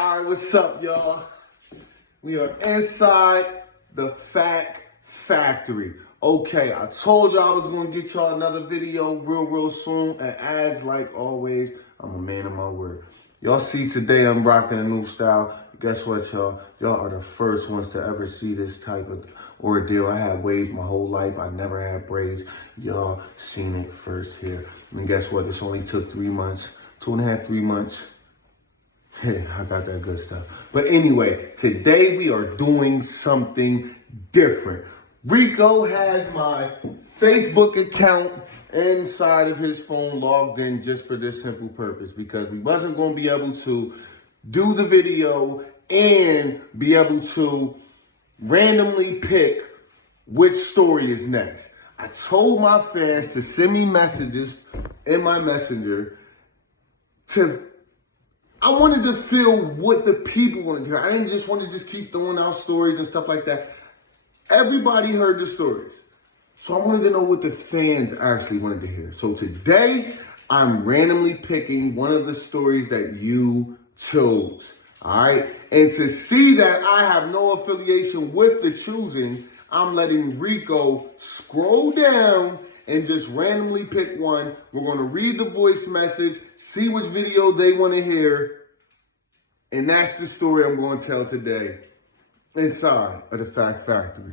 All right, what's up, y'all? We are inside the Fact Factory. Okay, I told y'all I was going to get y'all another video real soon. And as like always, I'm a man of my word. Y'all see today I'm rocking a new style. Guess what, y'all? Y'all are the first ones to ever see this type of ordeal. I had waves my whole life. I never had braids. Y'all seen it first here. And guess what? This only took 3 months. 2.5, 3 months. Yeah, I got that good stuff. But anyway, today we are doing something different. Rico has my Facebook account inside of his phone logged in just for this simple purpose, because we wasn't going to be able to do the video and be able to randomly pick which story is next. I told my fans to send me messages in my messenger I wanted to feel what the people wanted to hear. I didn't just want to just keep throwing out stories and stuff like that. Everybody heard the stories. So I wanted to know what the fans actually wanted to hear. So today, I'm randomly picking one of the stories that you chose. All right? And to see that I have no affiliation with the choosing, I'm letting Rico scroll down and just randomly pick one. We're going to read the voice message, see which video they want to hear, and that's the story I'm going to tell today inside of the Fact Factory.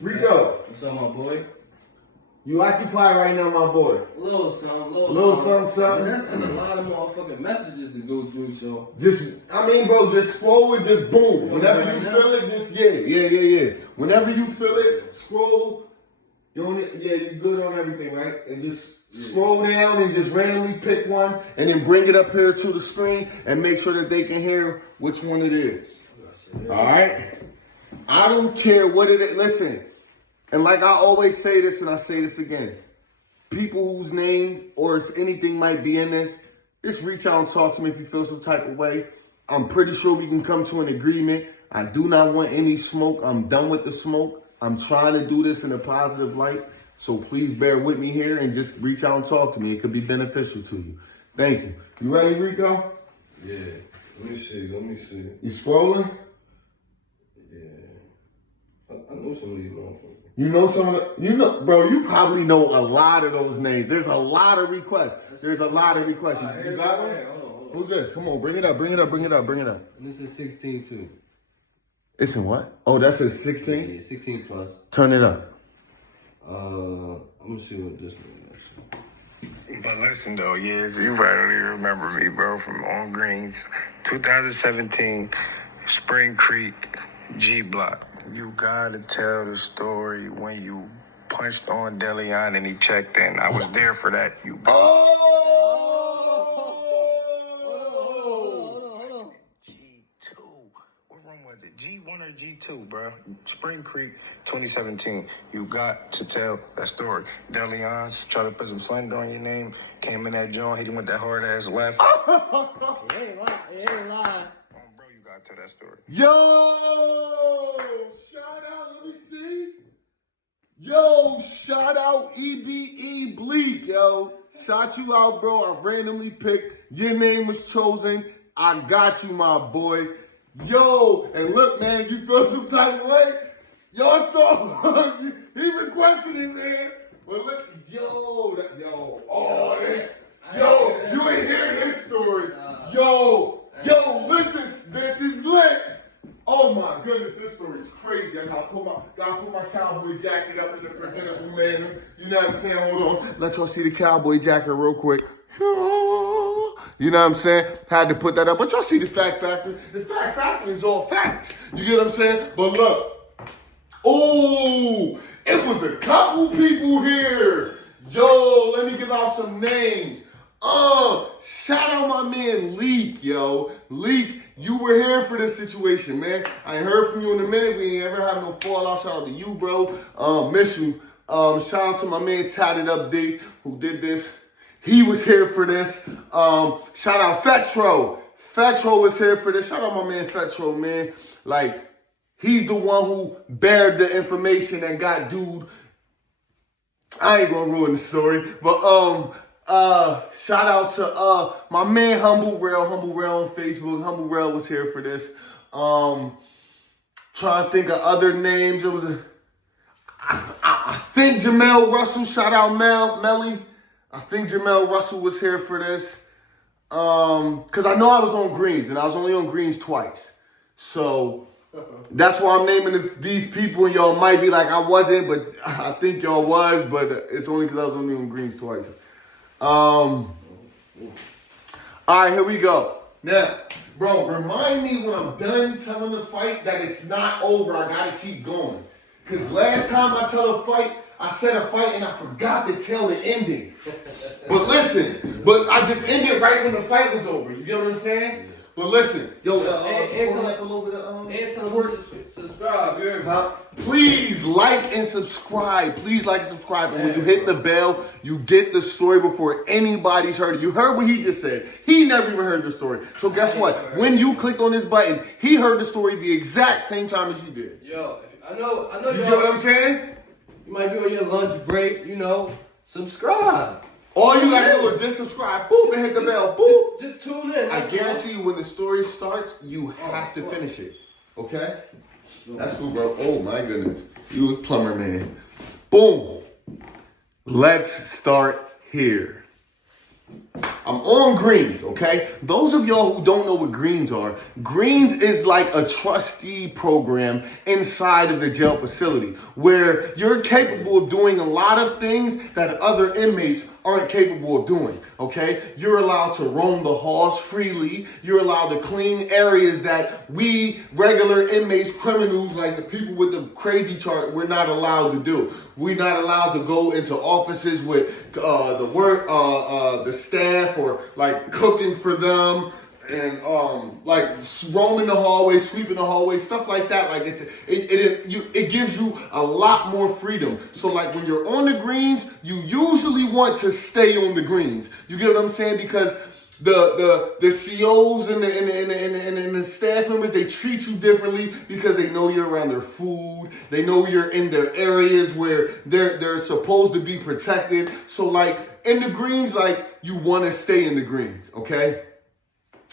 Rico. What's up, my boy? You occupied right now, my boy. Little something. There's a lot of motherfucking messages to go through, so. Just scroll it, just boom. Whenever you feel it, just, yeah. Whenever you feel it, scroll. You're good on everything, right? And just scroll down and just randomly pick one and then bring it up here to the screen and make sure that they can hear which one it is. All right? I don't care what it is. Listen, and like I always say this and I say this again, people whose name or anything might be in this, just reach out and talk to me if you feel some type of way. I'm pretty sure we can come to an agreement. I do not want any smoke. I'm done with the smoke. I'm trying to do this in a positive light, so please bear with me here and just reach out and talk to me. It could be beneficial to you. Thank you. You ready, Rico? Yeah. Let me see. You scrolling? Yeah. I know some of these motherfuckers. You know some of the, bro, you probably know a lot of those names. There's a lot of requests. You got one? Hold on. Who's this? Come on, bring it up. And this is 16 too. It's in what? Oh, that's a 16? Yeah, 16 plus. Turn it up. I'm gonna see what this one is. But listen though, yeah, you probably remember me, bro, from On Greens, 2017, Spring Creek, G Block. You gotta tell the story when you punched on DeLeon and he checked in. I was there for that. G1 or G2, bro. Spring Creek, 2017. You got to tell that story. DeLeon's tried to put some slander on your name. Came in that joint, hit him with that hard ass left. It ain't lying. Oh, bro, you got to tell that story. Yo! Shout out, let me see. Yo, shout out EBE Bleak, yo. Shout you out, bro. I randomly picked. Your name was chosen. I got you, my boy. Yo, and look, man, you feel some type of way? Y'all saw, he requested it, man. But look, you ain't hearing this story. This is lit. Oh my goodness, this story is crazy. I gotta put my cowboy jacket up in the presentable manner. You know what I'm saying? Hold on, let y'all see the cowboy jacket real quick. You know what I'm saying? Had to put that up. But y'all see the Fact Factory. The Fact Factory is all facts. You get what I'm saying? But look. Oh, it was a couple people here. Yo, let me give out some names. Shout out my man Leak, yo. Leak, you were here for this situation, man. I ain't heard from you in a minute. We ain't ever had no fallout. Shout out to you, bro. Miss you. Shout out to my man Tatted Up D, who did this. He was here for this. Shout out Fetro. Fetro was here for this. Shout out my man Fetro, man. Like, he's the one who bared the information and got dude. I ain't gonna ruin the story, but Shout out to my man Humble Rail on Facebook. Humble Rail was here for this. Trying to think of other names. It was I think Jamel Russell. Shout out Melly. I think Jamel Russell was here for this. Cause I know I was on greens and I was only on greens twice. So that's why I'm naming these people, and y'all might be like, I wasn't, but I think y'all was, but it's only because I was only on greens twice. All right, here we go. Now, bro, remind me when I'm done telling the fight that it's not over. I gotta keep going. Because last time I tell a fight, I said a fight and I forgot to tell the ending. But listen, but I just ended right when the fight was over. You get what I'm saying? But listen, yo, pull up a little bit of subscribe, you heard me? Please like and subscribe. Please like and subscribe. And when you hit the bell, you get the story before anybody's heard it. You heard what he just said. He never even heard the story. So guess what? When you clicked on this button, he heard the story the exact same time as you did. Yo, I know. You get what I'm saying? You might be on your lunch break, subscribe. All you gotta do is just subscribe, boop, and hit the bell, boop. Just tune in. I guarantee you when the story starts, you have to finish it. Okay? That's cool, bro. Oh my goodness. You a plumber, man. Boom. Let's start here. I'm on greens, okay? Those of y'all who don't know what greens are, greens is like a trustee program inside of the jail facility where you're capable of doing a lot of things that other inmates aren't capable of doing, okay? You're allowed to roam the halls freely. You're allowed to clean areas that we regular inmates, criminals, like the people with the crazy chart, we're not allowed to do. We're not allowed to go into offices with the staff or like cooking for them and like roaming the hallway, sweeping the hallway, stuff like that. Like it gives you a lot more freedom. So like when you're on the greens, you usually want to stay on the greens. You get what I'm saying? Because the COs and the staff members, they treat you differently because they know you're around their food. They know you're in their areas where they're supposed to be protected. So like in the greens, like you want to stay in the greens, okay?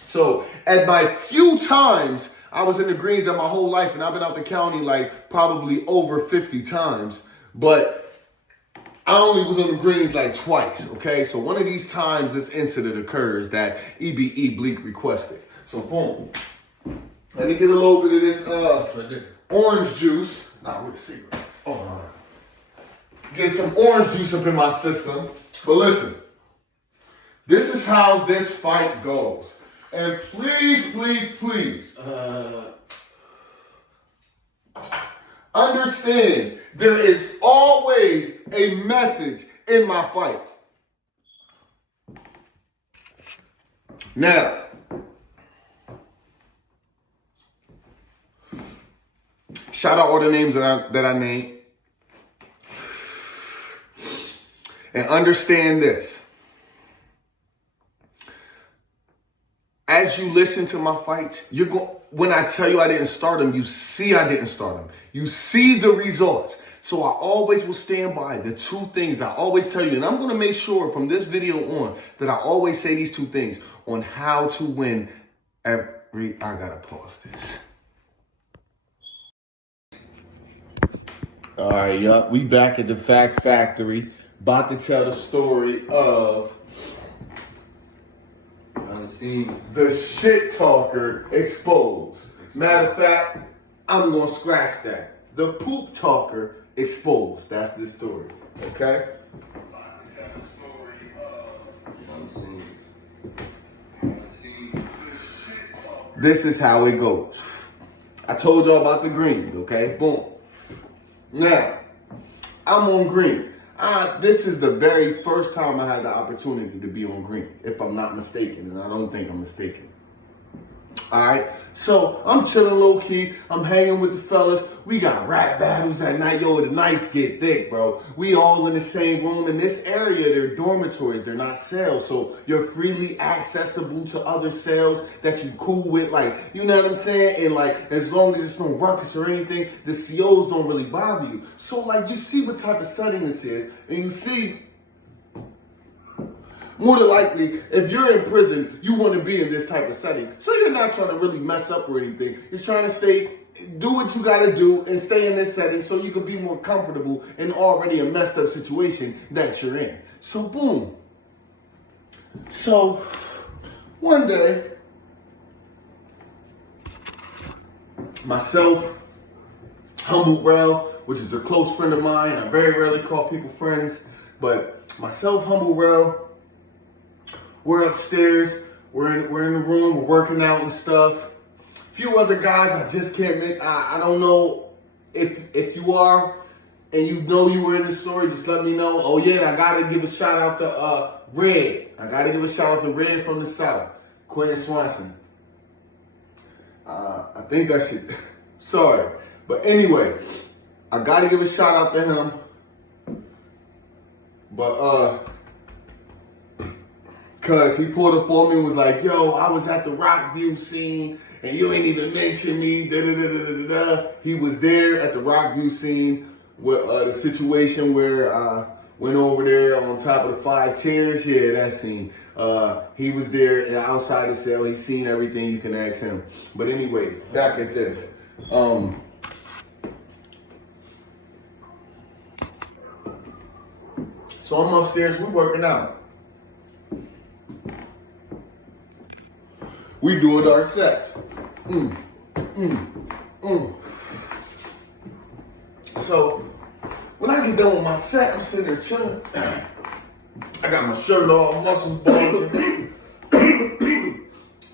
So at my few times, I was in the greens at my whole life, and I've been out the county like probably over 50 times, but I only was on the greens like twice, okay? So one of these times this incident occurs that EBE Bleak requested. So boom. Let me get a little bit of this orange juice. Nah, with a cigarette. Oh, get some orange juice up in my system. But listen, this is how this fight goes. And please, understand, there is always a message in my fight. Now, shout out all the names that I named. And understand this. As you listen to my fights, when I tell you I didn't start them, you see I didn't start them. You see the results. So I always will stand by the two things I always tell you. And I'm going to make sure from this video on that I always say these two things on how to win I got to pause this. All right, yup. We back at the Fact Factory. About to tell the story of the shit talker exposed. Matter of fact, I'm gonna scratch that. The poop talker exposed. That's the story. Okay? This is how it goes. I told y'all about the greens, okay? Boom. Now, I'm on greens. This is the very first time I had the opportunity to be on greens, if I'm not mistaken, and I don't think I'm mistaken. All right, so I'm chilling low key. I'm hanging with the fellas. We got rap battles at night. Yo, the nights get thick, bro. We all in the same room. In this area, they're dormitories. They're not cells. So you're freely accessible to other cells that you cool with. Like, you know what I'm saying? And like, as long as it's no ruckus or anything, the COs don't really bother you. So like, you see what type of setting this is. And you see more than likely, if you're in prison, you want to be in this type of setting. So you're not trying to really mess up or anything. You're trying to do what you got to do and stay in this setting so you can be more comfortable in already a messed up situation that you're in. So boom. So one day, myself, Humble Rel, which is a close friend of mine. I very rarely call people friends, but myself, Humble Rel, we're upstairs. We're in the room. We're working out and stuff. A few other guys I just can't make. I don't know if you are and you know you were in the story. Just let me know. Oh yeah, and I gotta give a shout out to Red. I gotta give a shout out to Red from the South, Quentin Swanson. I think that shit. Sorry. But anyway, I gotta give a shout out to him. But cause he pulled up on me and was like, yo, I was at the Rockview scene and you ain't even mentioned me. He was there at the Rockview scene with the situation where I went over there on top of the 5 chairs. Yeah, that scene. He was there and outside the cell. He's seen everything. You can ask him. But anyways, back at this. So I'm upstairs, we're working out. We doing our sets. So when I get done with my set, I'm sitting there chilling. I got my shirt off, muscles bulging.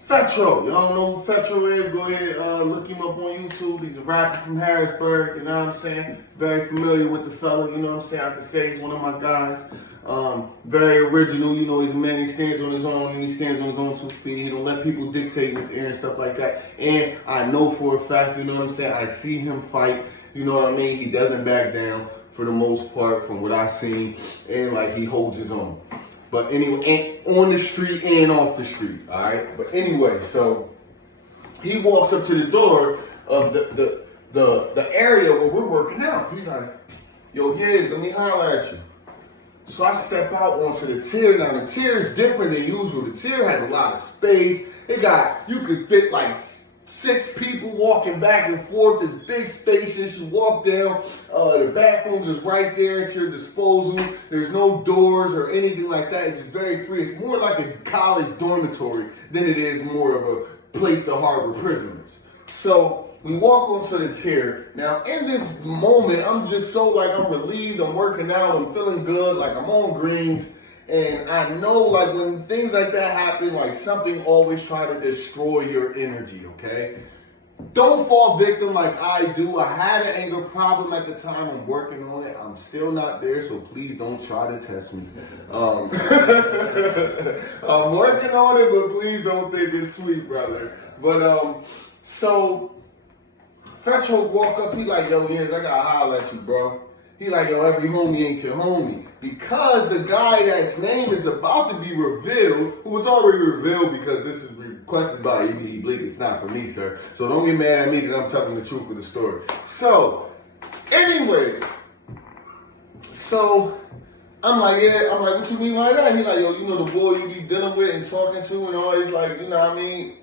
Fetro, y'all know who Fetro is? Go ahead, look him up on YouTube. He's a rapper from Harrisburg, you know what I'm saying? Very familiar with the fella, you know what I'm saying? I can say he's one of my guys. Very original, you know, he's a man, he stands on his own and he stands on his own 2 feet. He don't let people dictate his ear and stuff like that. And I know for a fact, you know what I'm saying? I see him fight, you know what I mean? He doesn't back down for the most part from what I've seen, and like he holds his own. But anyway, and on the street and off the street, all right? But anyway, so he walks up to the door of the area where we're working out. He's like, yo, yeah, let me holler at you. So I step out onto the tier. Now the tier is different than usual. The tier has a lot of space. You could fit like 6 people walking back and forth. It's big spaces. You walk down. The bathrooms is right there at your disposal. There's no doors or anything like that. It's just very free. It's more like a college dormitory than it is more of a place to harbor prisoners. So we walk onto the chair. Now in this moment, I'm just so like, I'm relieved. I'm working out. I'm feeling good. Like I'm on greens. And I know, like, when things like that happen, like, something always try to destroy your energy, okay? Don't fall victim like I do. I had an anger problem at the time. I'm working on it. I'm still not there, so please don't try to test me. I'm working on it, but please don't think it's sweet, brother. But, so, Fetro walk up, he like, yo, yes, I gotta holler at you, bro. He like, yo, every homie ain't your homie. Because the guy that's name is about to be revealed, who was already revealed because this is requested by E.B. Bleak, it's not for me, sir. So don't get mad at me because I'm telling the truth of the story. So, anyways, so I'm like, yeah, I'm like, what you mean by that? He like, yo, you know the boy you be dealing with and talking to and always like, you know what I mean,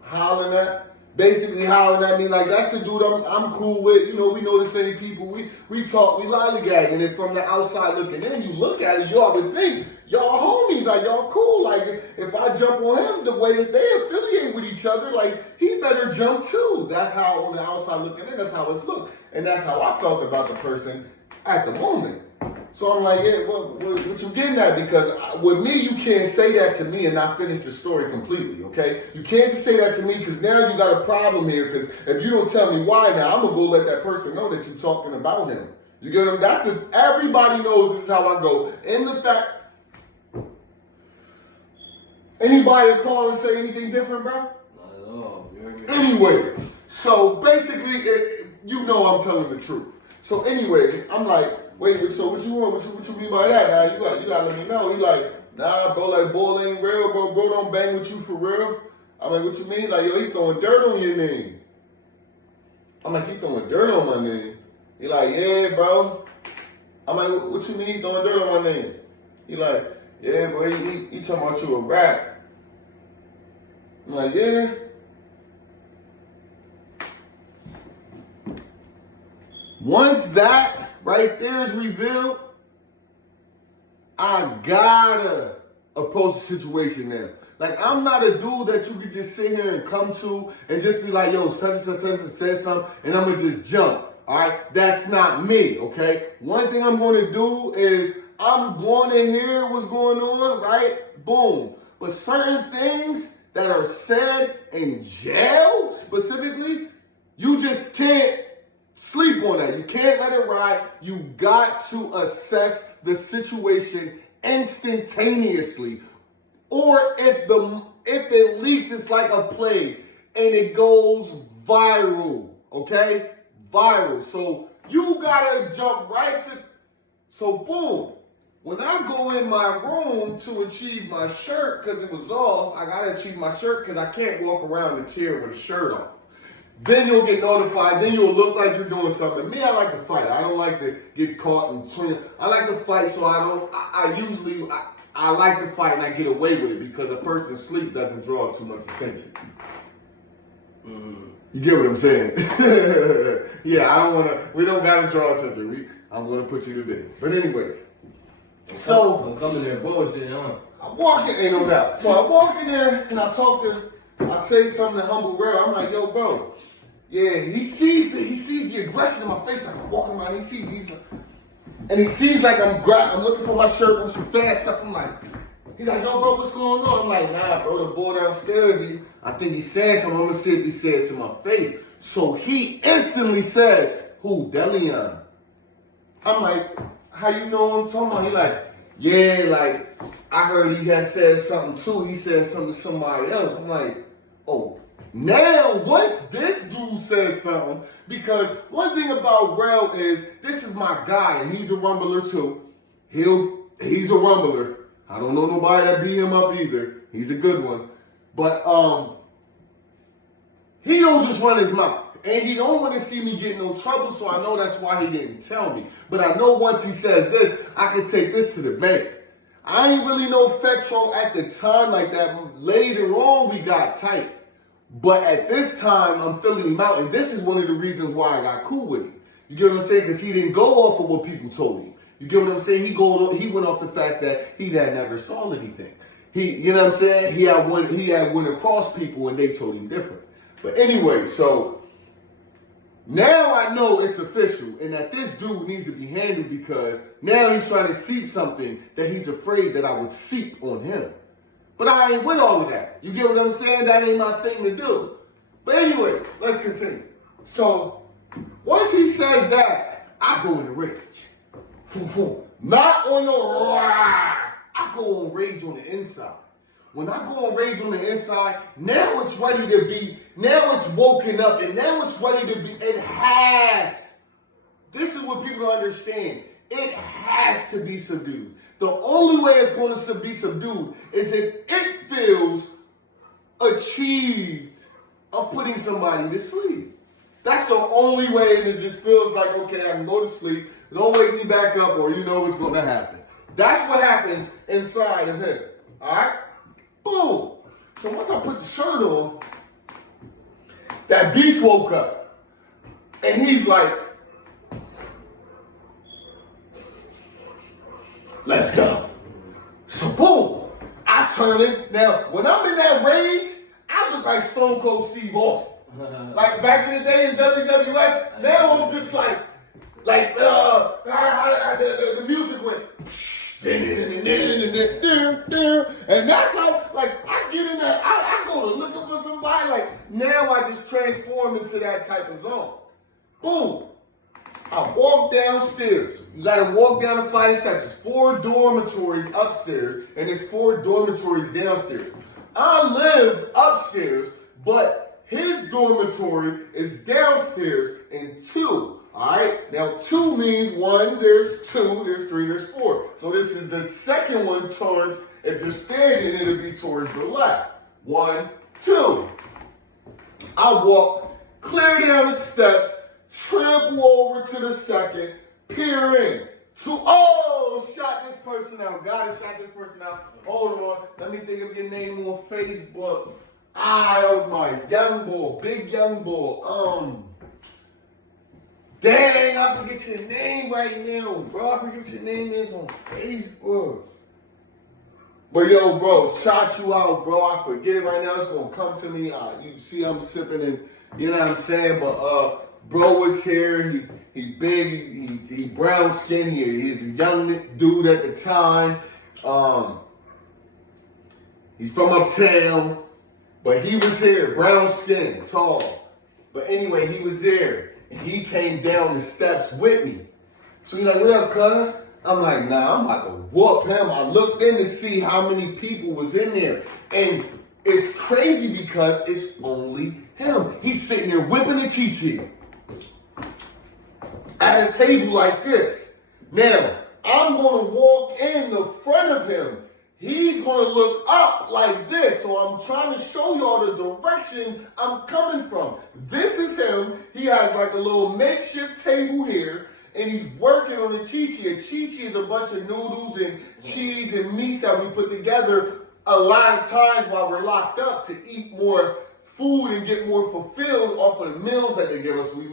hollering at? Basically hollering at me like, that's the dude I'm cool with. You know, we know the same people. We talk, we lollygag. And then from the outside looking in, you look at it, y'all would think, y'all homies, like y'all cool. Like if I jump on him the way that they affiliate with each other, like he better jump too. That's how on the outside looking in, that's how it's looked. And that's how I felt about the person at the moment. So I'm like, yeah, what you getting at? Because with me, you can't say that to me and not finish the story completely, okay? You can't just say that to me because now you got a problem here because if you don't tell me why now, I'm going to go let that person know that you're talking about him. You get what everybody knows this is how I go. And the fact, anybody call and say anything different, bro? Not at all. Anyways, so basically, you know I'm telling the truth. So anyway, I'm like, wait, so what you want? What you mean by that? Now you gotta let me know. He like, nah, bro, like bull ain't real, bro. Bro don't bang with you for real. I'm like, what you mean? Like, yo, he throwing dirt on your name. I'm like, he throwing dirt on my name. He like, yeah, bro. I'm like, what you mean he throwing dirt on my name? He like, Yeah, boy, he talking about you a rat. I'm like, yeah. Once that right there is revealed, I gotta approach the situation now. Like, I'm not a dude that you could just sit here and come to and just be like, yo, such and said something, and I'm gonna just jump. All right, that's not me. Okay. One thing I'm gonna do is I'm going to hear what's going on. Right. Boom. But certain things that are said in jail specifically, you just can't sleep on that. You can't let it ride. You got to assess the situation instantaneously. Or if it leaks, it's like a plague and it goes viral. Okay? Viral. So you gotta jump right to. So boom. When I go in my room to achieve my shirt because it was off, I gotta achieve my shirt because I can't walk around the chair with a shirt on. Then you'll get notified. Then you'll look like you're doing something. Me, I like to fight. I don't like to get caught and swing. I like to fight, so I like to fight and I get away with it because a person's sleep doesn't draw too much attention. You get what I'm saying? Yeah, we don't gotta draw attention. I'm gonna put you to bed. But anyway. So I'm coming there bullshit, huh? I walk in, ain't no doubt. So I walk in there and I say something to Humble Rare. I'm like, yo, bro. Yeah, he sees the aggression in my face. I'm walking around, he's like I'm looking for my shirt and some fast stuff. I'm like, he's like, yo, bro, what's going on? I'm like, nah, bro, the boy downstairs, I think he said something. I'm gonna see if he said it to my face. So he instantly says, who, Delion? I'm like, how you know what I'm talking about? He like, yeah, like, I heard he had said something too. He said something to somebody else. I'm like, oh, now once this dude says something, because one thing about Rel is this is my guy and he's a rumbler too. He's a rumbler. I don't know nobody that beat him up either. He's a good one. But he don't just run his mouth. And he don't want to see me get no trouble, so I know that's why he didn't tell me. But I know once he says this, I can take this to the bank. I ain't really know Fetro at the time like that. Later on, we got tight. But at this time, I'm feeling him out. And this is one of the reasons why I got cool with him. You get what I'm saying? Because he didn't go off of what people told him. You get what I'm saying? He went off the fact that he had never saw anything. You know what I'm saying? He had went across people and they told him different. But anyway, so now I know it's official and that this dude needs to be handled because now he's trying to seep something that he's afraid that I would seep on him. But I ain't with all of that. You get what I'm saying? That ain't my thing to do. But anyway, let's continue. So once he says that, I go into rage. Not on the I go on rage on the inside. When I go on rage on the inside, now it's ready to be, now it's woken up, and now it's ready to be, it has. This is what people don't understand. It has to be subdued. The only way it's going to be subdued is if it feels achieved of putting somebody to sleep. That's the only way it just feels like, okay, I can go to sleep. Don't wake me back up or you know what's going to happen. That's what happens inside of him. All right? Boom. So once I put the shirt on, that beast woke up. And he's like, let's go. So boom. I turn it. Now, when I'm in that rage, I look like Stone Cold Steve Austin. Like back in the day in WWF, now I'm just like the music went, and that's how, like, I get in there, I go to looking for somebody, like, now I just transform into that type of zone. Boom. I walk downstairs. You gotta walk down the flight of steps. There's 4 dormitories upstairs, and there's 4 dormitories downstairs. I live upstairs, but his dormitory is downstairs in 2. All right. Now 2 means 1. There's 2. There's 3. There's 4. So this is the second one towards. If you're standing, it'll be towards the left. 1, 2. I walk clear down the steps, trample over to the second, peer in. Oh, almost shot this person out. God has shot this person out. Hold on. Let me think of your name on Facebook. That was my young boy, big young boy. Dang, I forget your name right now, bro. I forget what your name is on Facebook. But yo, bro, shot you out, bro. I forget it right now. It's gonna come to me. You see, I'm sipping, and you know what I'm saying. But bro was here. He big. He brown skin. He's a young dude at the time. He's from uptown, but he was here, brown skin, tall. But anyway, he was there, and he came down the steps with me. So he's like, "What up, cuz?" I'm like, "Nah, I'm about to whoop him." I looked in to see how many people was in there. And it's crazy because it's only him. He's sitting there whipping a chi-chi at a table like this. Now, I'm going to walk in the front of him. He's going to look up like this. So I'm trying to show y'all the direction I'm coming from. This is him. He has like a little makeshift table here. And he's working on the chi-chi. And chi-chi is a bunch of noodles and cheese and meats that we put together a lot of times while we're locked up to eat more food and get more fulfilled off of the meals that they give us. We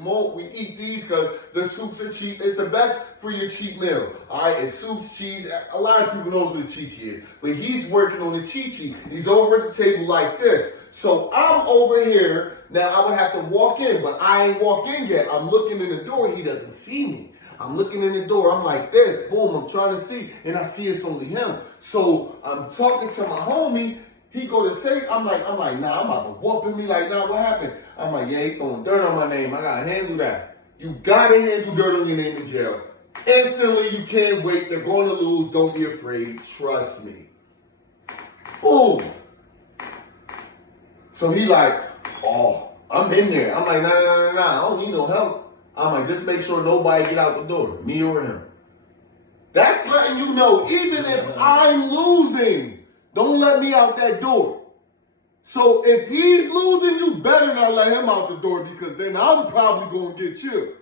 eat these because the soups are cheap. It's the best for your cheap meal. All right, it's soups, cheese. A lot of people knows what the chi-chi is. But he's working on the chi-chi. He's over at the table like this. So I'm over here. Now I would have to walk in, but I ain't walked in yet. I'm looking in the door. He doesn't see me. I'm looking in the door. I'm like this. Boom. I'm trying to see. And I see it's only him. So I'm talking to my homie. He go to say, I'm like, nah, I'm about to whoop him. He like, nah, what happened? I'm like, yeah, he throwing dirt on my name. I gotta handle that. You gotta handle dirt on your name in jail. Instantly, you can't wait. They're going to lose. Don't be afraid. Trust me. Boom. So he like, oh, I'm in there. I'm like, nah, I don't need no help. I'm like, just make sure nobody get out the door, me or him. That's letting you know, even if I'm losing, don't let me out that door. So if he's losing, you better not let him out the door because then I'm probably going to get you.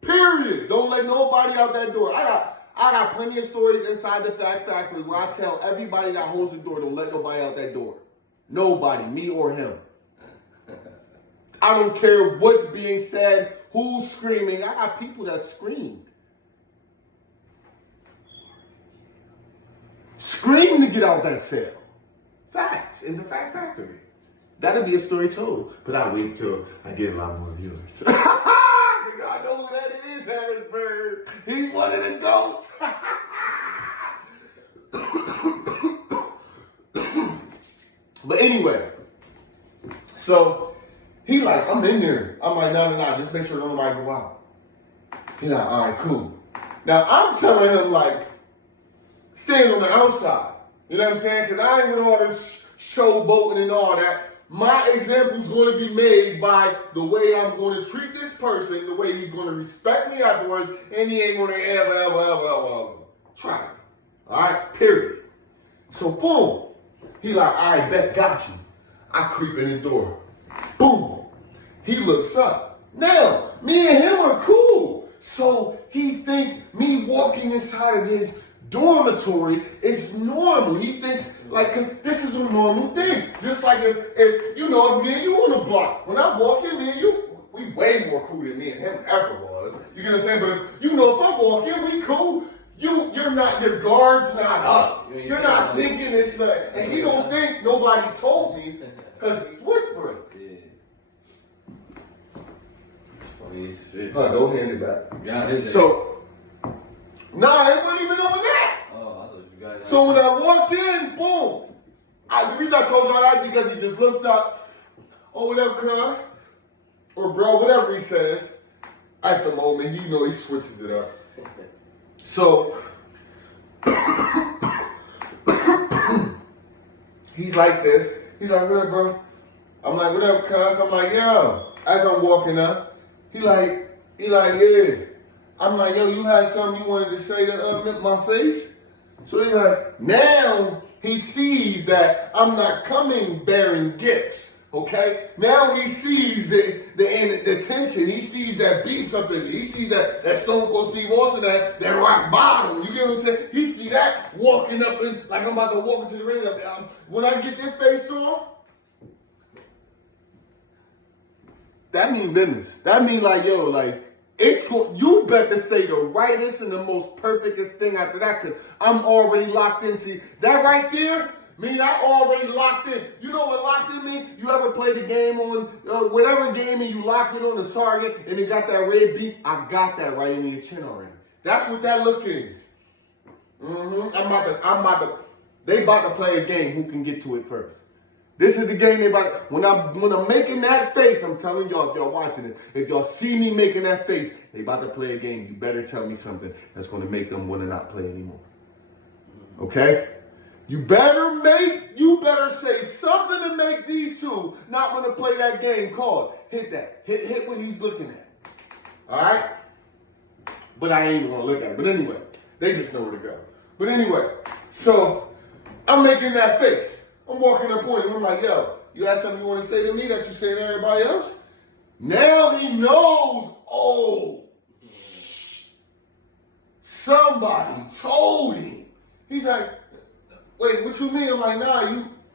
Period. Don't let nobody out that door. I got plenty of stories inside the Fact Factory where I tell everybody that holds the door, don't let nobody out that door. Nobody, me or him. I don't care what's being said, who's screaming. I got people that screamed. Scream to get out that cell. Facts in the Fact Factory. That'll be a story told, but I'll wait till I get a lot more viewers. I know who that is, Harrisburg. He's one of the goats. But anyway, so he like, I'm in there. I'm like, nah, just make sure nobody go out. He like, all right, cool. Now I'm telling him like, stand on the outside. You know what I'm saying? Because I ain't with all this showboating and all that. My example's going to be made by the way I'm going to treat this person, the way he's going to respect me afterwards, and he ain't going to ever try me. All right? Period. So, boom. He like, all right, bet, got you. I creep in the door. Boom. He looks up. Now, me and him are cool. So, he thinks me walking inside of his dormitory is normal. He thinks like, cause this is a normal thing. Just like if you know, if me and you on the block, when I walk in, me and you, we way more cool than me and him ever was. You get what I'm saying? But if you know, if I walk in, we cool. You're not, your guard's not up. You're not thinking it's and he don't think nobody told me because he's whispering. Yeah. Don't hand it back. Yeah, so. Nah, it wasn't even on that. Oh, I thought you got it. So when I walked in, boom. The reason I told y'all that because he just looks up, oh, whatever, cuz, or bro, whatever he says. At the moment, he know he switches it up. So he's like this. He's like, what up, bro? I'm like, what up, cuz? I'm like, yo. As I'm walking up, he like, yeah. I'm like, yo, you had something you wanted to say to my face? So he's like, now he sees that I'm not coming bearing gifts. Okay? Now he sees the tension. He sees that beast up in it. He sees that Stone Cold Steve Austin, that rock bottom. You get what I'm saying? He see that walking up in, like I'm about to walk into the ring. When I get this face on, that mean business. That mean like, yo, like, it's cool. You better say the rightest and the most perfectest thing after that, because I'm already locked into that right there. Mean I already locked in. You know what locked in mean? You ever played the game on whatever game and you locked it on the target and it got that red beat? I got that right in your chin already. That's what that look is. They about to play a game. Who can get to it first? This is the game they about to, when I'm making that face, I'm telling y'all, if y'all watching it, if y'all see me making that face, they about to play a game. You better tell me something that's going to make them want to not play anymore. Okay? You better say something to make these two not want to play that game called. Hit that. Hit what he's looking at. All right? But I ain't going to look at it. But anyway, they just know where to go. But anyway, so I'm making that face. I'm walking up on him. I'm like, yo, you got something you want to say to me that you say to everybody else? Now he knows, oh, somebody told him. He's like, wait, what you mean? I'm like, nah,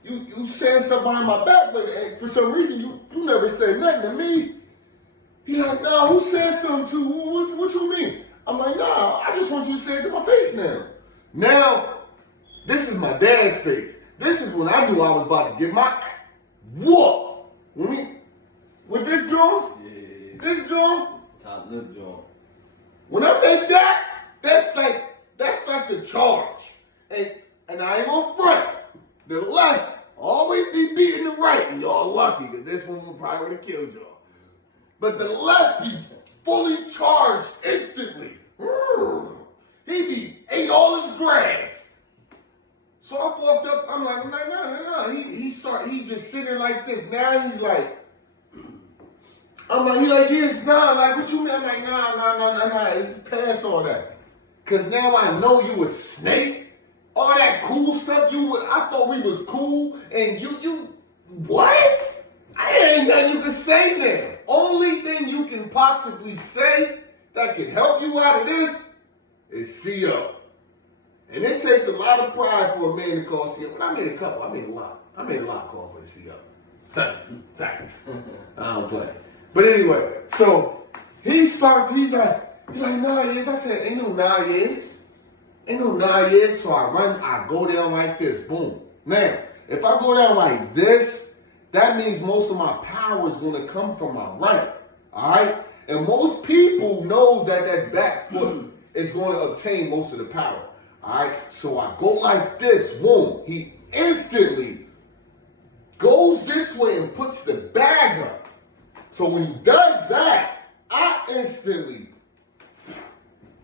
you saying stuff behind my back, but for some reason you never said nothing to me. He's like, nah, who said something to you? What you mean? I'm like, nah, I just want you to say it to my face now. Now, this is my dad's face. This is when I knew I was about to get my whoop. With this joint, this joint, Top lip joint. when I make that, that's like the charge. And I ain't gonna front. The left always be beating the right, and y'all lucky because this one will probably would have killed y'all. But the left be fully charged instantly. He ate all his grass. So I walked up, I'm like, no. He just sitting like this. Now he's like, yes, nah, like, what you mean? I'm like, nah, it's past all that. Because now I know you a snake. All that cool stuff I thought we was cool, and you, what? I ain't nothing you can say now. Only thing you can possibly say that can help you out of this is CO. And it takes a lot of pride for a man to call CO. But I made a lot. I made a lot of calls for the CO. Fact. I don't play. But anyway, so he's like, nah, yes. I said, ain't no nah, yes. Ain't no nah, yes. So I go down like this. Boom. Now, if I go down like this, that means most of my power is going to come from my right. All right? And most people know that back foot is going to obtain most of the power. All right? So I go like this. Boom. He instantly goes this way and puts the bag up. So when he does that, I instantly,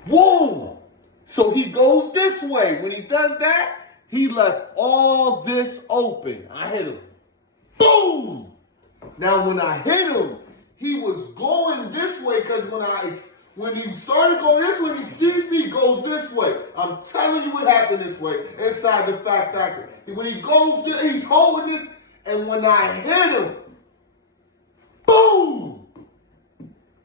boom. So he goes this way. When he does that, he left all this open. I hit him. Boom! Now when I hit him, he was going this way because when he started going this way, he sees me, he goes this way. I'm telling you what happened this way inside the Fact Factory. When he goes this, he's holding this, and when I hit him, boom!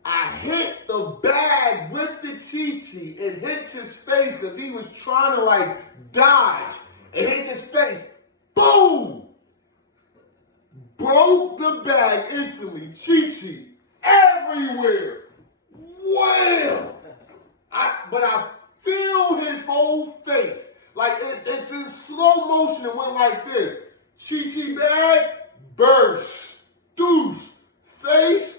I hit the bag with the Chi-Chi. It hits his face because he was trying to like dodge. It hits his face. Boom! Broke the bag instantly. Chi-Chi everywhere. Wham! But I feel his whole face. Like it's in slow motion. It went like this. Chi-Chi bag, burst. Douche. Face.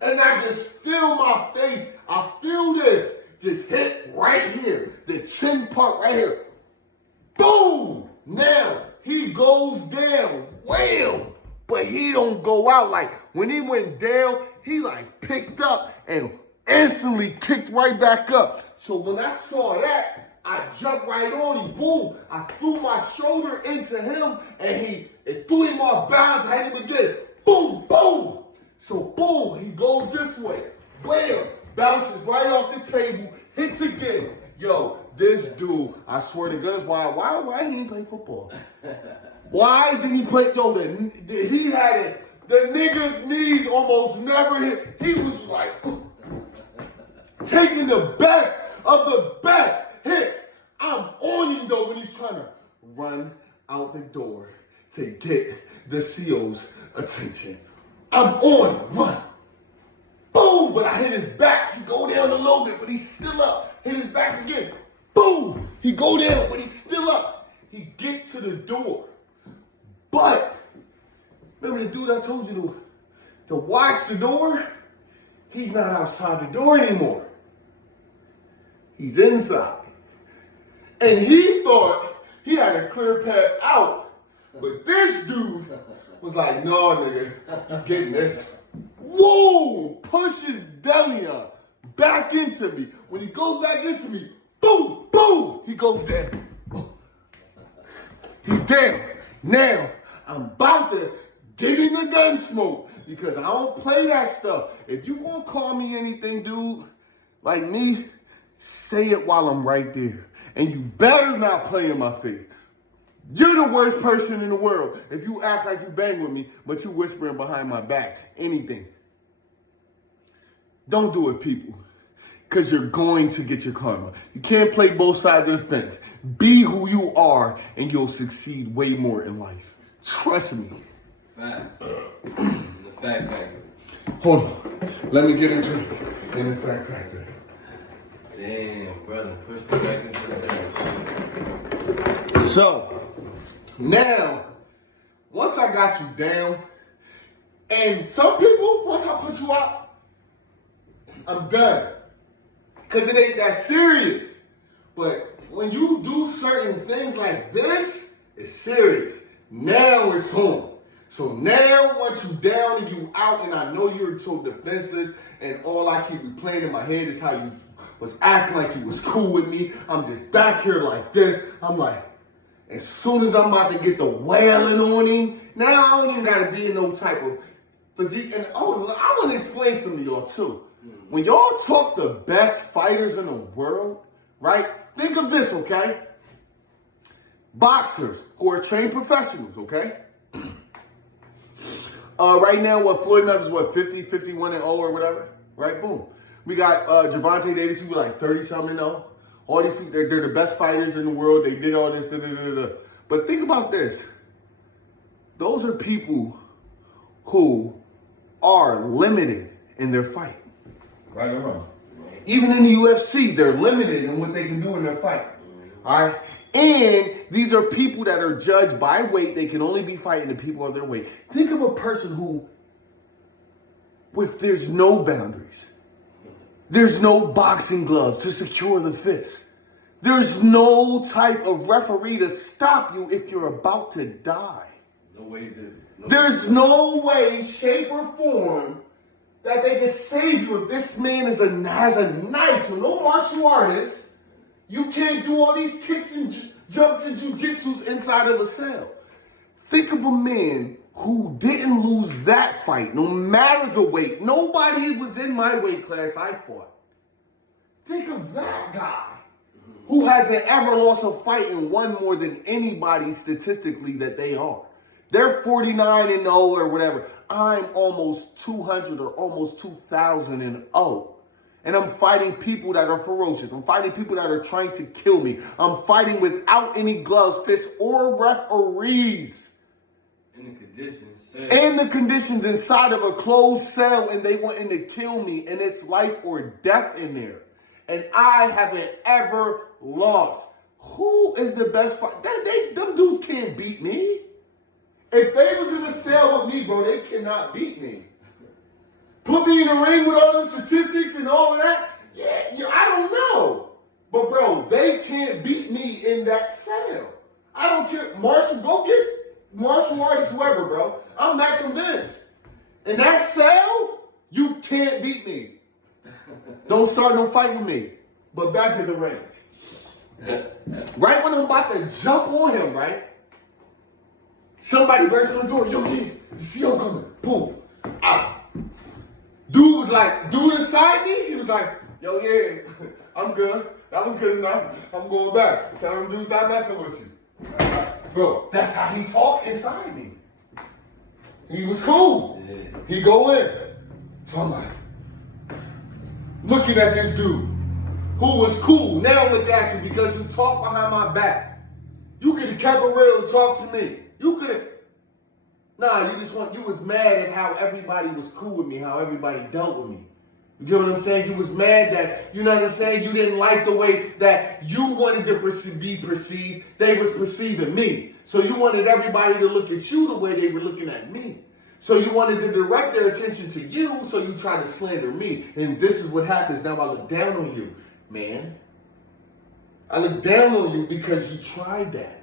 And I just feel my face. I feel this just hit right here. The chin part right here. Boom! Now he goes down. Wham! But he don't go out. Like when he went down, he like picked up and instantly kicked right back up. So when I saw that, I jumped right on him. Boom! I threw my shoulder into him and it threw him off balance. I hit him again. Boom! Boom! So boom! He goes this way. Wham! Bounces right off the table. Hits again. Yo, This dude, I swear to goodness, why he didn't play football? Why didn't he play? Yo, he had it. The nigga's knees almost never hit. He was like taking the best of the best hits. I'm on him though when he's trying to run out the door to get the CO's attention. I'm on him, run. Boom, but I hit his back. He go down a little bit, but he's still up. Hit his back again. Boom, he go down, but he's still up. He gets to the door. But, remember the dude I told you to watch the door? He's not outside the door anymore. He's inside. And he thought he had a clear path out. But this dude was like, no, nigga, you getting this. Whoa! Pushes Delion back into me. When he goes back into me, boom, boom, he goes down. He's down. Now, I'm about to give him the gun smoke because I don't play that stuff. If you gonna call me anything, dude, like me, say it while I'm right there. And you better not play in my face. You're the worst person in the world if you act like you bang with me, but you whispering behind my back. Anything. Don't do it, people. Because you're going to get your karma. You can't play both sides of the fence. Be who you are, and you'll succeed way more in life. Trust me. Facts. The fact factor. Hold on. Let me get into the fact factor. Damn, brother. Push it back into the dirt. So, now, once I got you down, and some people, once I put you out, I'm done. Because it ain't that serious. But when you do certain things like this, it's serious. Now it's on. So now once you down and you out, and I know you're so defenseless, and all I keep replaying in my head is how you was acting like you was cool with me. I'm just back here like this. I'm like, as soon as I'm about to get the wailing on him, now I don't even gotta be in no type of physique. And I want to explain something to y'all too. When y'all talk the best fighters in the world, right? Think of this, okay? Boxers who are trained professionals, okay? Right now, Floyd Mayweather's 50, 51 and 0 or whatever, right? Boom. We got Gervonta Davis, who's like 30 something and 0. All these people, they're the best fighters in the world. They did all this, da, da, da, da. But think about this. Those are people who are limited in their fight. Right or wrong? Even in the UFC, they're limited in what they can do in their fight. All right? And these are people that are judged by weight. They can only be fighting the people of their weight. Think of a person who, there's no boundaries. There's no boxing gloves to secure the fist. There's no type of referee to stop you if you're about to die. There's no way, shape, or form that they can save you if this man has a knife. So no martial artist, you can't do all these kicks and jumps and jujitsus inside of a cell. Think of a man who didn't lose that fight, no matter the weight. Nobody was in my weight class I fought. Think of that guy who hasn't ever lost a fight and won more than anybody statistically that they are. They're 49 and 0 or whatever. I'm almost 200 or almost 2,000 and 0. And I'm fighting people that are ferocious. I'm fighting people that are trying to kill me. I'm fighting without any gloves, fists, or referees. And the conditions inside of a closed cell, and they wanting to kill me, and it's life or death in there. And I haven't ever lost. Who is the best fighter? Them dudes can't beat me. If they was in a cell with me, bro, they cannot beat me. Put me in the ring with all the statistics and all of that, yeah, I don't know. But, bro, they can't beat me in that cell. I don't care. Go get martial artists, whoever, bro. I'm not convinced. In that cell, you can't beat me. Don't start no fight with me. But back to the range. Right when I'm about to jump on him, right? Somebody bursts on the door. Yo, yeah, the CO coming. Boom. Out. Dude inside me, he was like, yo, yeah, I'm good. That was good enough. I'm going back. Tell them dudes stop messing with you. Bro, that's how he talked inside me. He was cool. Yeah. He go in. So I'm like, looking at this dude who was cool. Now look at you because you talk behind my back. You could have kept it real and talked to me. You could have. Nah, you was mad at how everybody was cool with me, how everybody dealt with me. You get what I'm saying? You was mad that, you know what I'm saying? You didn't like the way that you wanted to be perceived. They was perceiving me. So you wanted everybody to look at you the way they were looking at me. So you wanted to direct their attention to you, so you tried to slander me. And this is what happens. Now I look down on you, man. I look down on you because you tried that.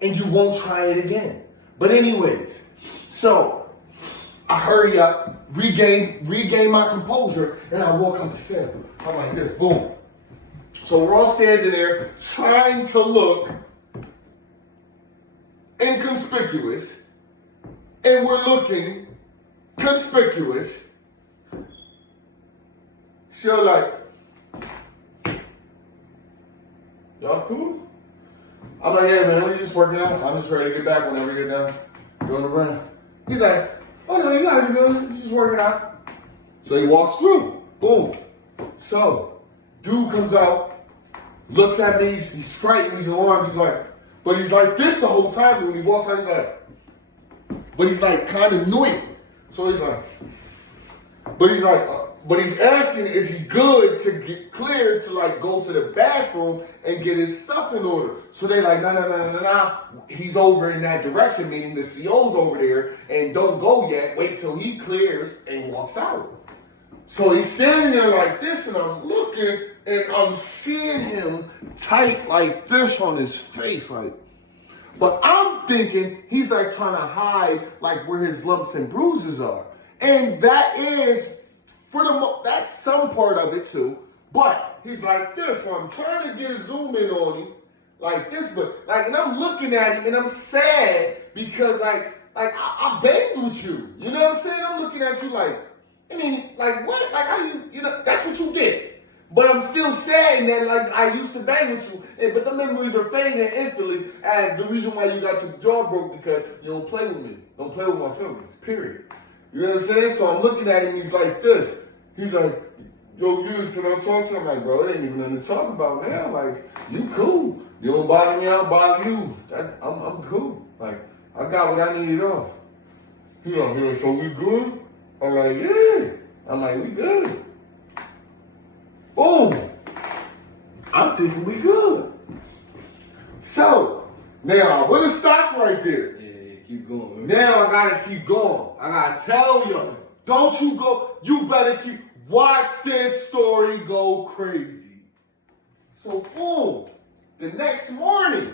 And you won't try it again. But anyways, so I hurry up, regain my composure, and I walk up the stairs. I'm like this, boom. So we're all standing there trying to look inconspicuous, and we're looking conspicuous. She'll like, y'all cool? I'm like, yeah, man, we just working out. I'm just ready to get back whenever you get done doing the run. He's like, oh no, you guys are good. You're just working out. So he walks through. Boom. So, dude comes out, looks at me. He's frightened. He's alarmed. He's like, but he's like this the whole time. When he walks out, he's like, but he's like kind of annoyed. So he's like, but he's asking, is he good to get cleared to like go to the bathroom and get his stuff in order? So they like, no. He's over in that direction, meaning the CO's over there, and don't go yet. Wait till he clears and walks out. So he's standing there like this, and I'm looking, and I'm seeing him tight like this on his face, like. But I'm thinking he's like trying to hide like where his lumps and bruises are, and that is. That's some part of it too, but he's like this, so I'm trying to get a zoom in on him, like this, but like, and I'm looking at him, and I'm sad because I banged with you, you know what I'm saying? I'm looking at you like, I mean, like what? Like how you know, that's what you did. But I'm still sad that like I used to bang with you, but the memories are fading instantly as the reason why you got your jaw broke because you don't play with me, don't play with my feelings, period. You know what I'm saying? So I'm looking at him, he's like this. He's like, yo, dude, can I talk to him? I'm like, bro, it ain't even nothing to talk about, man. Like, you cool. You don't bother me, I don't bother you. I'm cool. Like, I got what I needed off. He like, so we good? I'm like, yeah. I'm like, we good. Boom. I'm thinking we good. So, now I'm gonna stop right there. Yeah, keep going. Now I gotta keep going. I gotta tell you, don't you go, you better watch this story go crazy. So boom, the next morning.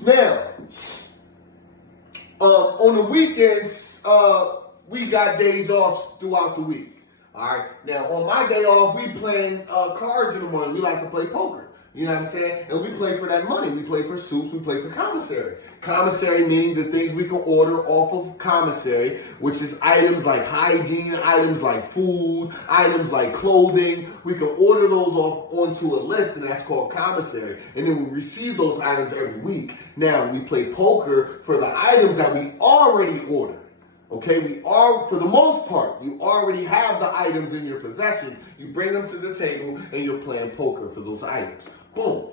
Now, on the weekends, we got days off throughout the week. All right. Now, on my day off, we playing cards in the morning. We like to play poker. You know what I'm saying? And we play for that money. We play for soups. We play for commissary. Commissary meaning the things we can order off of commissary, which is items like hygiene, items like food, items like clothing. We can order those off onto a list, and that's called commissary. And then we receive those items every week. Now, we play poker for the items that we already ordered. Okay, for the most part, you already have the items in your possession. You bring them to the table and you're playing poker for those items. Boom.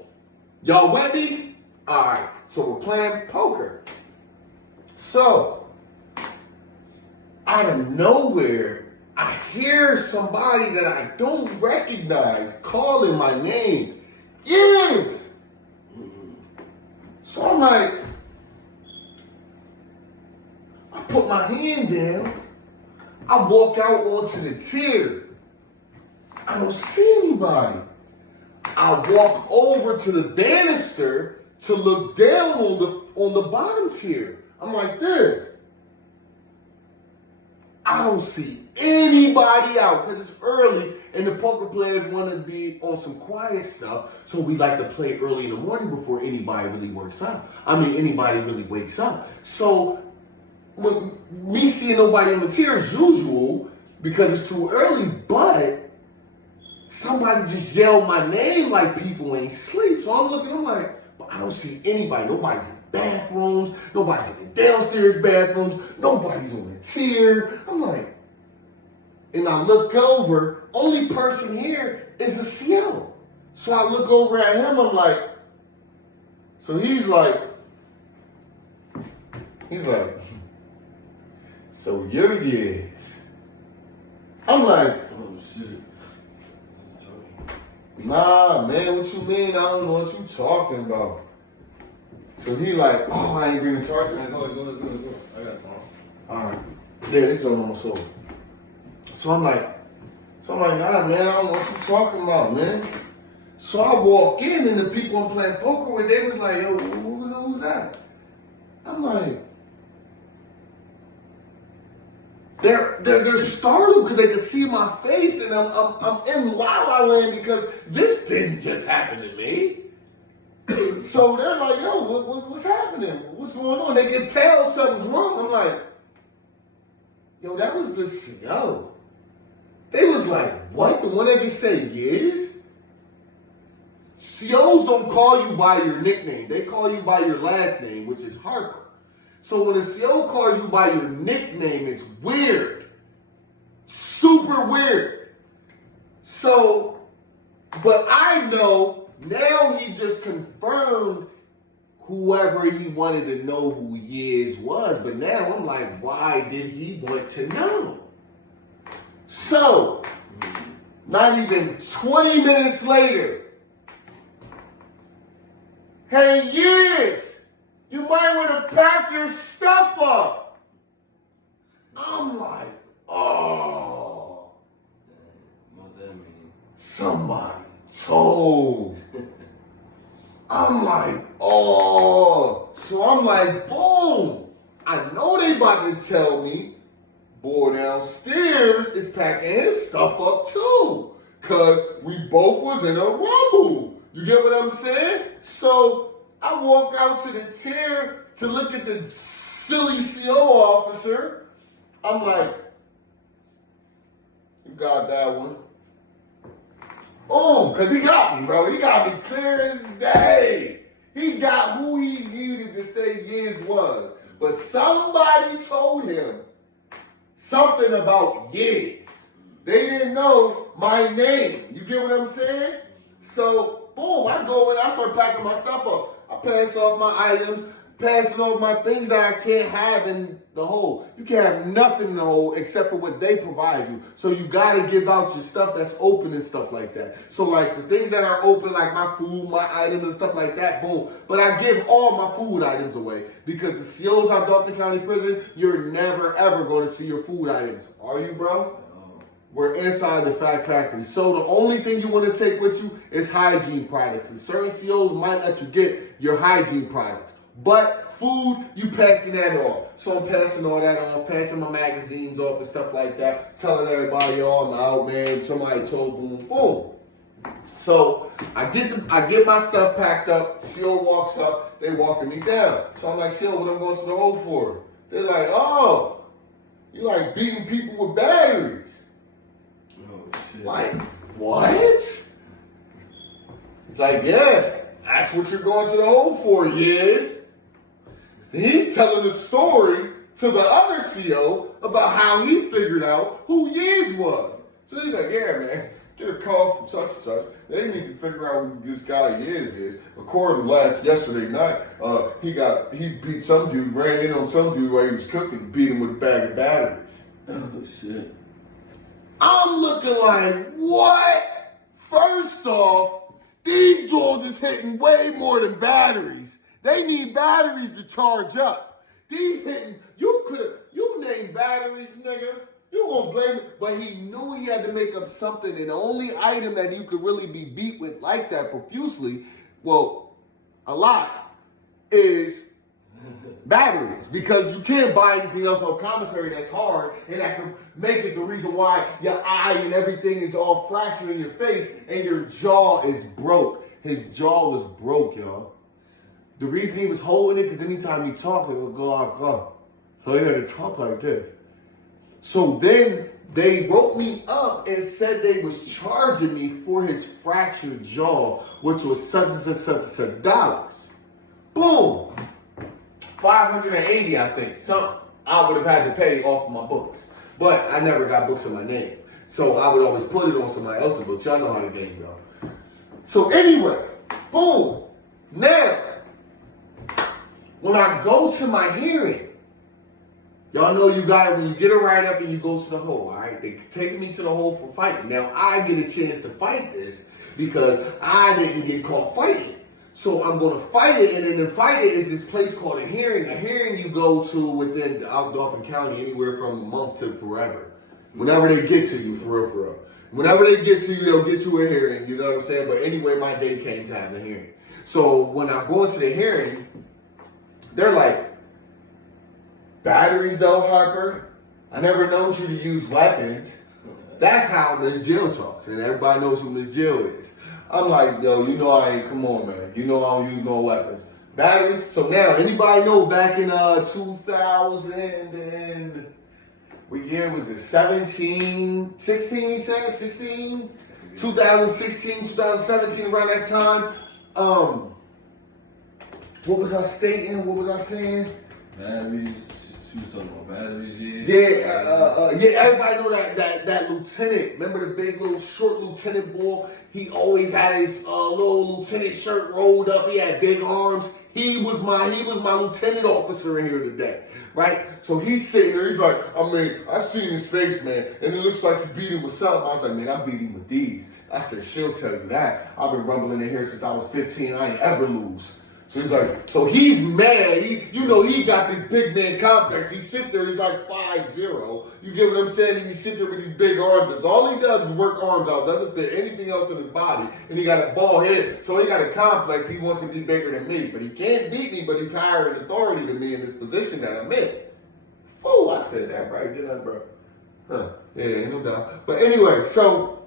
Y'all with me? All right, so we're playing poker. So, out of nowhere, I hear somebody that I don't recognize calling my name. Yes! So I'm like, I put my hand down. I walk out onto the tier. I don't see anybody. I walk over to the banister to look down on the bottom tier. I'm like this. I don't see anybody out because it's early and the poker players want to be on some quiet stuff. So we like to play early in the morning before anybody really wakes up. Anybody really wakes up. So with me seeing nobody on the tier is usual because it's too early, but somebody just yelled my name like people ain't sleep. So I'm looking, I'm like, but I don't see anybody. Nobody's in bathrooms. Nobody's in the downstairs bathrooms. Nobody's on the tier. I'm like, and I look over, only person here is a CO. So I look over at him, I'm like, so he's like, so you're Yiz. I'm like, Oh shit. nah, man, what you mean? I don't know what you talking about. So he like, oh, I ain't bringing charger. Man, go ahead. I got time. All right. Yeah, this joint on my soul. So I'm like, nah, man, I don't know what you talking about, man. So I walk in and the people I'm playing poker with, they was like, yo, who's that? I'm like, they're startled because they can see my face and I'm in La La Land because this didn't just happen to me. So they're like, yo, what's happening? What's going on? They can tell something's wrong. I'm like, yo, that was the CO. They was like, what? The one that just said Yiz? COs don't call you by your nickname. They call you by your last name, which is Harper. So when a CO calls you by your nickname, it's weird. Super weird. So, but I know now he just confirmed whoever he wanted to know who Yiz was. But now I'm like, why did he want to know? So, not even 20 minutes later, hey, Yiz, you might want to pack your stuff up. I'm like, oh. What that mean? Somebody told. I'm like, oh. So I'm like, boom. I know they about to tell me boy downstairs is packing his stuff up too. Cause we both was in a rumble. You get what I'm saying? So I walk out to the chair to look at the silly CO officer. I'm like, you got that one. Oh, because he got me, bro. He got me clear as day. He got who he needed to say Yiz was. But somebody told him something about Yiz. They didn't know my name. You get what I'm saying? So, boom, I go in, I start packing my stuff up. I pass off my items, passing off my things that I can't have in the hole. You can't have nothing in the hole except for what they provide you. So you gotta give out your stuff that's open and stuff like that. So like the things that are open, like my food, my items and stuff like that, boom. But I give all my food items away because the COs out Dauphin County Prison, you're never ever gonna see your food items. Are you, bro? We're inside the Fact Factory. So the only thing you want to take with you is hygiene products. And certain COs might let you get your hygiene products. But food, you passing that off. So I'm passing all that off, passing my magazines off and stuff like that, telling everybody, yo, I'm out, man. Somebody told boom, boom. So I get my stuff packed up. CO walks up, they walking me down. So I'm like, CO, what I'm going to the hole for? They're like, oh, you like beating people with batteries. Like, what? It's like, yeah, that's what you're going to the hole for, Yiz. He's telling the story to the other CO about how he figured out who Yiz was. So he's like, yeah, man, get a call from such and such. They need to figure out who this guy Yiz is. According to yesterday night, he beat some dude, ran in on some dude while he was cooking, beat him with a bag of batteries. Oh shit. I'm looking like, what? First off, these drones is hitting way more than batteries. They need batteries to charge up. These hitting, you named batteries, nigga. You gonna blame it, but he knew he had to make up something, and the only item that you could really be beat with like that profusely, well, a lot, is batteries, because you can't buy anything else on commissary that's hard and that can make it the reason why your eye and everything is all fractured in your face and your jaw is broke. His jaw was broke, y'all. The reason he was holding it because anytime he talked, it would go like, oh. So he had to talk like this. So then they wrote me up and said they was charging me for his fractured jaw, which was such and such dollars. Boom. 580, I think. Something I would have had to pay off of my books. But I never got books in my name. So I would always put it on somebody else's books. Y'all know how the game go. So anyway, boom. Now, when I go to my hearing, y'all know you got it when you get a write-up and you go to the hole, all right? They take me to the hole for fighting. Now, I get a chance to fight this because I didn't get caught fighting. So I'm going to fight it, and then the fight it is this place called a hearing. A hearing you go to within Dauphin County anywhere from a month to forever. Whenever they get to you, for real, for real. Whenever they get to you, they'll get you a hearing, you know what I'm saying? But anyway, my day came to have the hearing. So when I go into the hearing, they're like, batteries though, Harper? I never known you to use weapons. That's how Miss Jill talks, and everybody knows who Miss Jill is. I'm like, yo, you know I ain't, come on, man. You know I don't use no weapons. Batteries, so now, anybody know back in 2000 and, what year was it, 16, he said, 16? 2016, 2017, around that time. What was I stating? What was I saying? Batteries. She was talking about batteries, Yeah, everybody know that lieutenant. Remember the big little short lieutenant boy? He always had his little lieutenant shirt rolled up. He had big arms. He was my lieutenant officer in here today, right? So he's sitting there. He's like, I seen his face, man, and it looks like you beat him with something. I was like, man, I beat him with these. I said, she'll tell you that. I've been rumbling in here since I was 15. I ain't ever lose. So he's like, so he's mad. He got this big man complex. He sit there, he's like 5'0". You get what I'm saying? And he sit there with these big arms. That's all he does is work arms out. Doesn't fit anything else in his body. And he got a bald head. So he got a complex. He wants to be bigger than me. But he can't beat me, but he's higher in authority than me in this position that I'm in. Oh, I said that right, didn't I, bro? Huh. Yeah, ain't no doubt. But anyway, so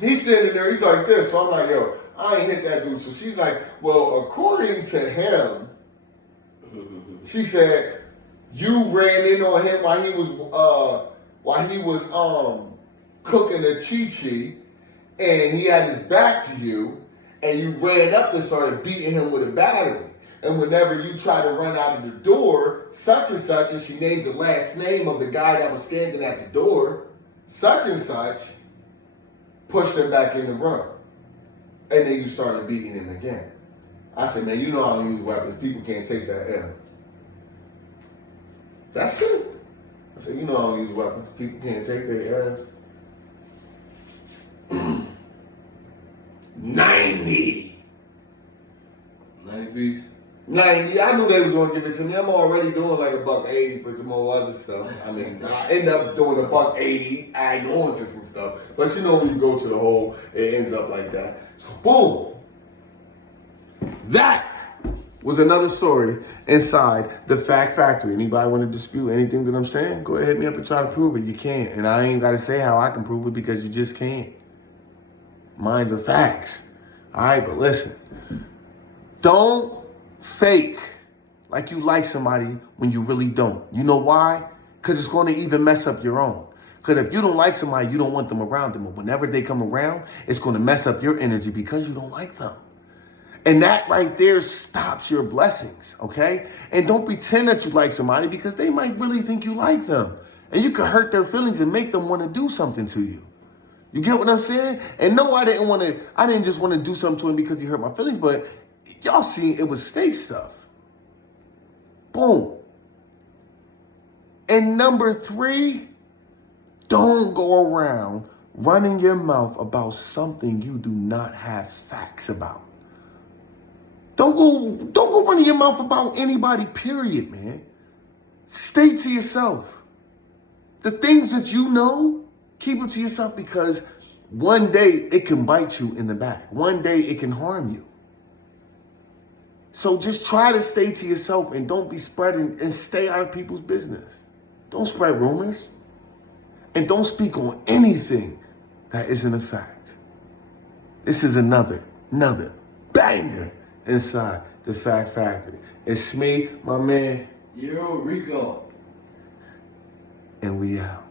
he's standing there. He's like this. So I'm like, yo, I ain't hit that dude. So she's like, well, according to him, she said, you ran in on him while he was cooking a chi-chi, and he had his back to you, and you ran up and started beating him with a battery. And whenever you try to run out of the door, such and such, and she named the last name of the guy that was standing at the door, such and such, pushed him back in the room. And then you started beating him again. I said, man, you know I don't use weapons. People can't take that L. That's it. I said, you know I don't use weapons. People can't take their L. 90. 90 beats. 90. I knew they was going to give it to me. I'm already doing like $180 for some more other stuff. I mean, I end up doing $180, adding on to some stuff. But you know when you go to the hole, it ends up like that. So boom. That was another story inside the Fact Factory. Anybody want to dispute anything that I'm saying? Go ahead, hit me up and try to prove it. You can't. And I ain't got to say how I can prove it because you just can't. Mine's are facts. All right, but listen. Don't fake like you like somebody when you really don't. You know why? Because it's going to even mess up your own. Because if you don't like somebody, you don't want them around them. But whenever they come around, it's going to mess up your energy because you don't like them. And that right there stops your blessings, okay? And don't pretend that you like somebody because they might really think you like them. And you can hurt their feelings and make them want to do something to you. You get what I'm saying? And no, I didn't just want to do something to him because he hurt my feelings, but y'all see, it was steak stuff. Boom. And number 3, don't go around running your mouth about something you do not have facts about. Don't go running your mouth about anybody, period, man. Stay to yourself. The things that you know, keep it to yourself because one day it can bite you in the back. One day it can harm you. So just try to stay to yourself and don't be spreading and stay out of people's business. Don't spread rumors. And don't speak on anything that isn't a fact. This is another banger inside the Fact Factory. It's me, my man. Yo, Rico. And we out.